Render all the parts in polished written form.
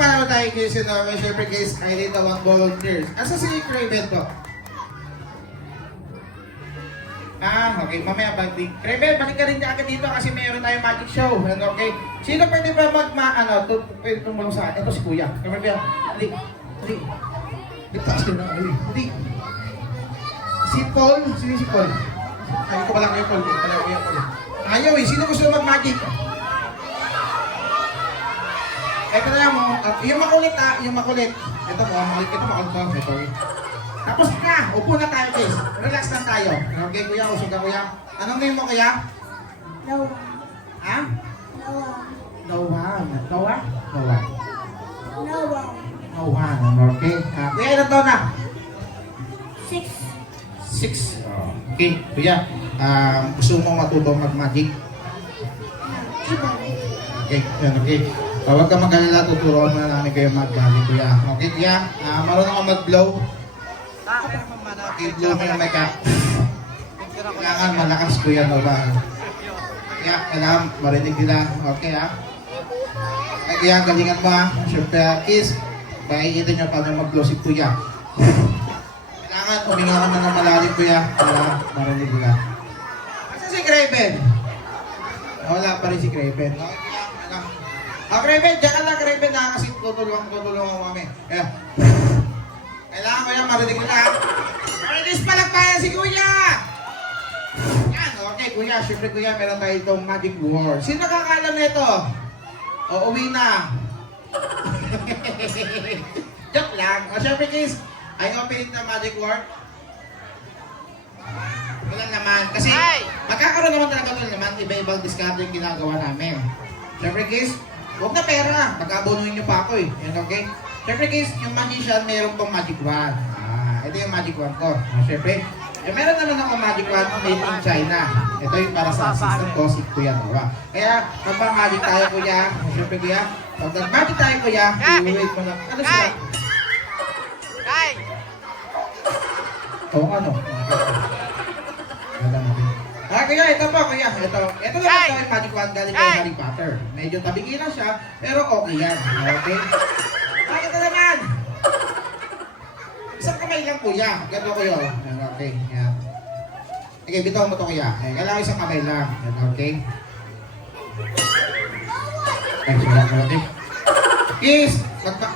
Magpapalo tayo guys, syempre guys, I need the one volunteers. Asa si Craven to? Okay, mamaya balik. Craven, balik ka rin agad dito kasi mayroon tayong magic show. Okay? Sino pwede ba pwede tumulong sa akin? Ito si Kuya. Craven, hindi. Taas din na, hindi. Si Paul, sino si Paul? Ay, ko pala kayo Paul. Ayaw eh, sino gusto mag-magic? Ito na lang mo, yung makulit yung makulit. Ito po, makulit ito. Tapos na, upo na tayo guys. Relax lang tayo. Okay kuya, usog ka kuya. Anong name mo kuya? Noah. Ha? Noah. Noah. Okay. Kuya, ilan taon na? 6. 6. Okay, kuya. Gusto mo matutong mag-magic? Okay, yan, okay. Huwag ka mag-alala, tuturuan mo na namin kayo mag-magic kuya. Okay kuya, marunong ka mag-blow? I-blow mo yung mic ka. Kailangan malakas kuya, no ba? Kaya kailangan marinig nila. Okay ha? Kaya galingan mo ha. Siyempre kiss. Pakikita nyo paano mag-blow si kuya. Kailangan huminga ka na ng malalim kuya para marinig nila. Asa si Craven? Wala pa rin si Craven. Craven, dyan ka lang Craven ha. Kasi tutulungan mo kami. Kaya kailangan ko yung marinig nila. Marinig palagpayan si kuya! Yan, okay kuya. Siyempre kuya, meron tayo itong magic word. Sino nakakalam nito? O uwi na. Joke lang. O siyempre guys, ay opening the magic word. Wala naman. Kasi magkakaroon naman talaga doon naman. Iba-ibang discount yung ginagawa namin. Siyempre guys, huwag na pera. Pagkabunuin nyo pa ako eh. Yan okay? Siyempre guys, yung magician meron pong magic wand. Ito yung magic wand ko. Siyempre, meron naman ako magic wand made in China. Ito yung para sa assistant ko, si Kuya Noah. Kaya, magpa-magic tayo kuya. Siyempre kuya, pag nag-magic tayo kuya, i-wait mo lang. Ano sila? Oo, ano? Wala natin. Kuya, ito po kuya. Ito naman ito yung magic wand galing kay Harry Potter. Medyo tabigin lang siya, pero okay yan. Okay? Ito naman! Isang kamay lang kuya. Ganito kuya. Okay. Yan. Okay, bitaw mo ito kuya. Kailangan isang kamay lang. Yan, okay? Okay. Kiss!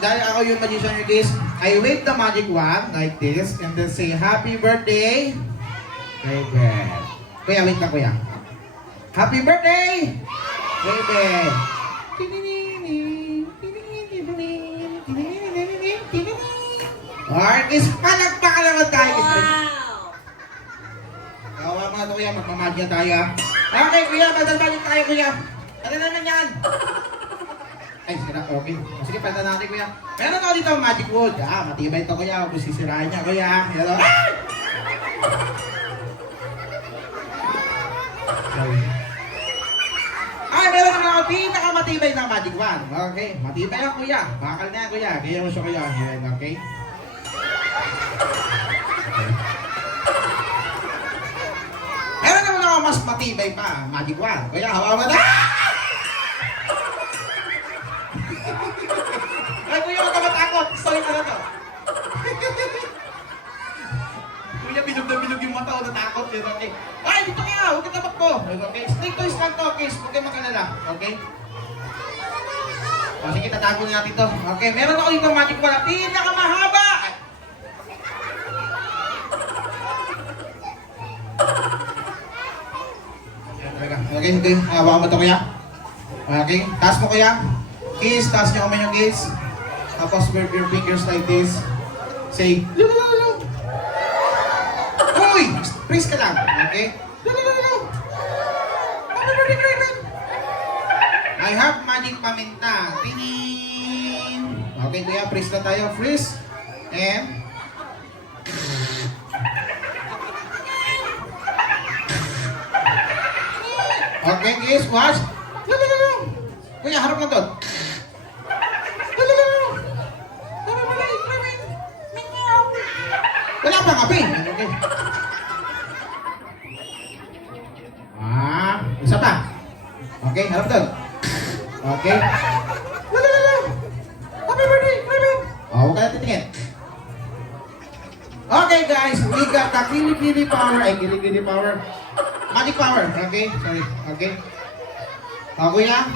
Dahil ako yung magician yung kiss, I wave the magic wand like this and then say happy birthday. Baby. Kuya, wait lang kuya. Happy birthday! Baby. Artist, palagpakan naman tayo. Wow! Kawa mga ito kuya, magmamadya tayo. Okay kuya, madalbalik tayo kuya. Ano naman yan? Ay, sira, okay. Sige, pala natin kuya. Meron ako dito ang magic wood. Matibay ito kuya. Kung sisirahin niya kuya. Hello? Ay, meron naman ako pinakamatibay na magic wand. Okay, matibay lang kuya. Bakal na yan kuya. Kaya mo siya kuya. Okay? Meron naman ako mas matibay pa, magic wand. Kaya hawa mo na! Ay, kuya, huwag ka matakot. Story ka na to. Kuya, bilog na bilog yung mata o natakot. Okay? Ay, dito ka! Huwag ka tamakbo. Okay? Stick to his lang to, kiss. Huwag kayo makalala. Okay? O, sige, tatago na natin to. Okay, meron ako dito magic wand. Pinakamahaba! Okay. Hawakan mo ito kuya. Okay, taas mo kuya. Kiss, taas nyo kami yung kiss. Tapos wave your fingers like this. Say, lulululu. Uy! Praise ka lang. Okay? Lulululu. I have magic paminta. Tinin! Okay kuya, praise na tayo. Freeze. And okay, guys, watch. Kuya, harap lang doon. Wala pa kape. Okay. Isa pa. Okay, harap doon. Okay. Happy Huwag ka na titingin. Okay guys, we got the Kili power. Ay, Kili power. Magic power. Okay, sorry. Okay. Kuya,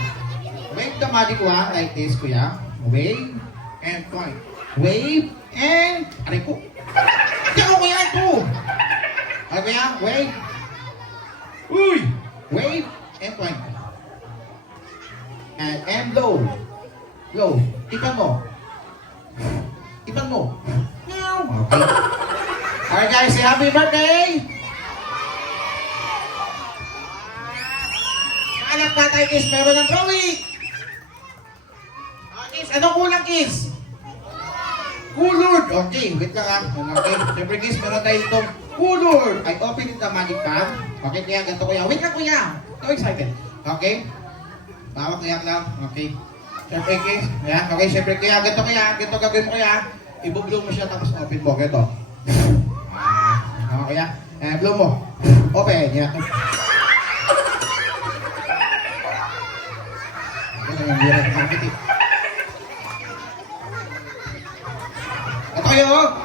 wave the magic wand like this, kuya. Wave and point. Wave and... Aray ko. Hindi ako kuya ito. Okay, kuya, wave. Uy! Wave and point. And low. Low. Tipan mo. Tipan mo. Okay. Alright guys, say happy birthday! Anak na tayo, Kiss, meron ng drawing! Kiss, anong kulang, Kiss? Kulord! Okay, wait lang ha. Okay, siyempre, Kiss, meron tayo itong kulord. I open the magic bag. Okay, kaya ganito kuya. Wait lang kuya! So excited. Okay? Bawak kaya lang. Okay. Siyempre, Kiss. Ayan. Okay, siyempre, kaya ganito kuya. Ganito gagawin mo kuya. I-blow mo siya tapos open mo. Ganito. Okay, kuya. Blow mo. Open. Yan. Ang hirap ng kapit. Ito kayo.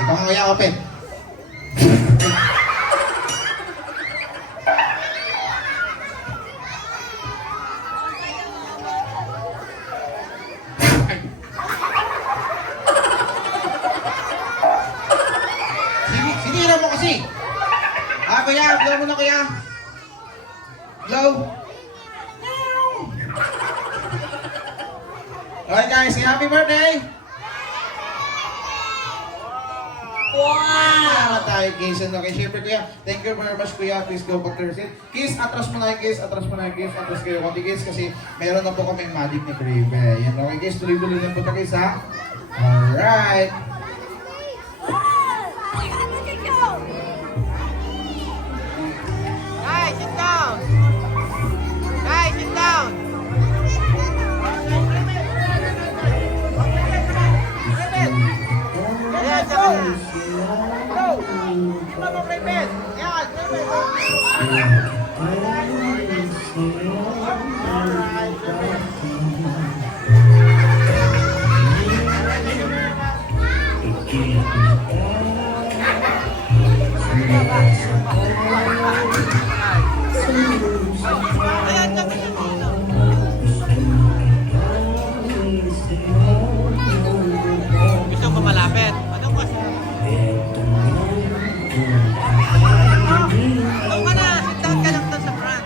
Ito nga kaya open. Sinira mo kasi. Kuya, blow mo na kuya. Blow. Alright guys, say happy birthday! Wow! Tayo, Kiss. Okay, syempre kuya, thank you very much kuya. Please go back to your seat. Kiss, atras mo na yung Kiss. Atras mo na yung Kiss. Atras kayo konti Kiss kasi meron na po kaming magic ni Kribe. Yan, okay Kiss, tuloy-tuloy lang po ito Kiss ha. Alright. Guys, sit down! Guys, sit down! Ayan, saka. Go! Iba mo, Raven! Ayan, Raven! Ayan, saka. Gusto mo malapit? Anong kasi? Ano ka na? Sit down ka lang doon sa front.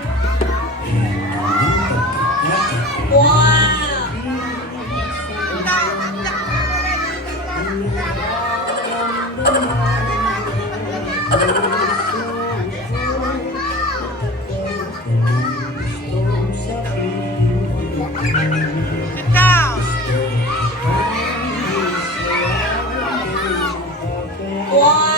Wow! Sit down, sit down. Sit down. Wow!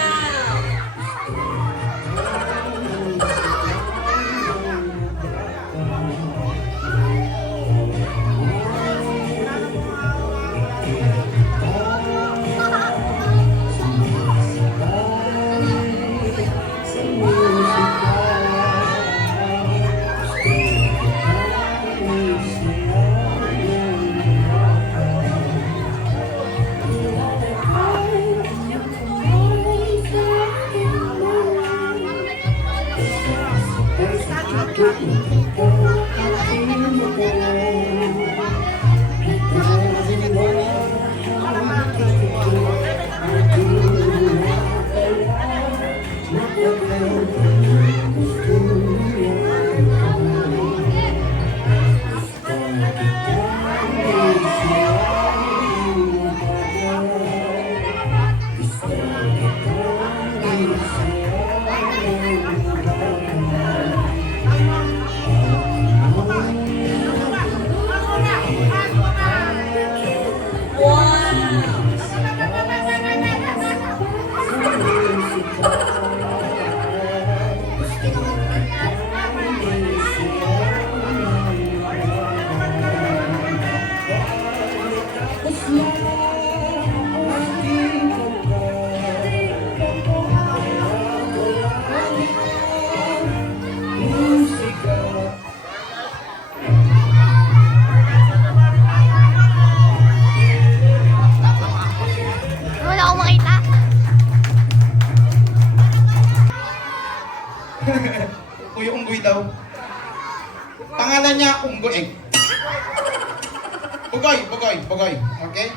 Pangalan niya, Unggoeg. Bugoy. Okay?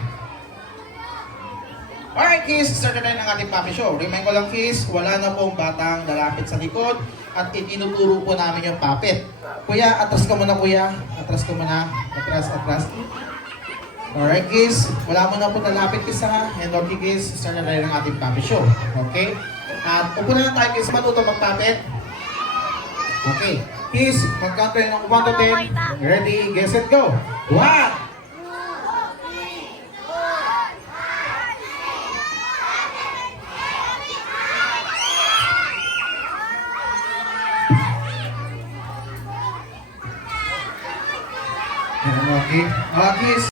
Alright, kids, start na tayo ng ating puppy show. Remind ko lang, kids, wala na pong batang lalapit sa likod at itinuturo po namin yung puppet. Kuya, atras ka muna, kuya. Atras ka muna. Atras. Alright, kids, wala mo na po lalapit, kids, ha? And okay, kids, start na tayo ng ating puppy show. Okay? At upo na lang tayo, kids, matuto mag-puppet. Okay. Kids, mag-count tayo ng 1 to 10. Ready, get set, go. 1. Okay. Kids,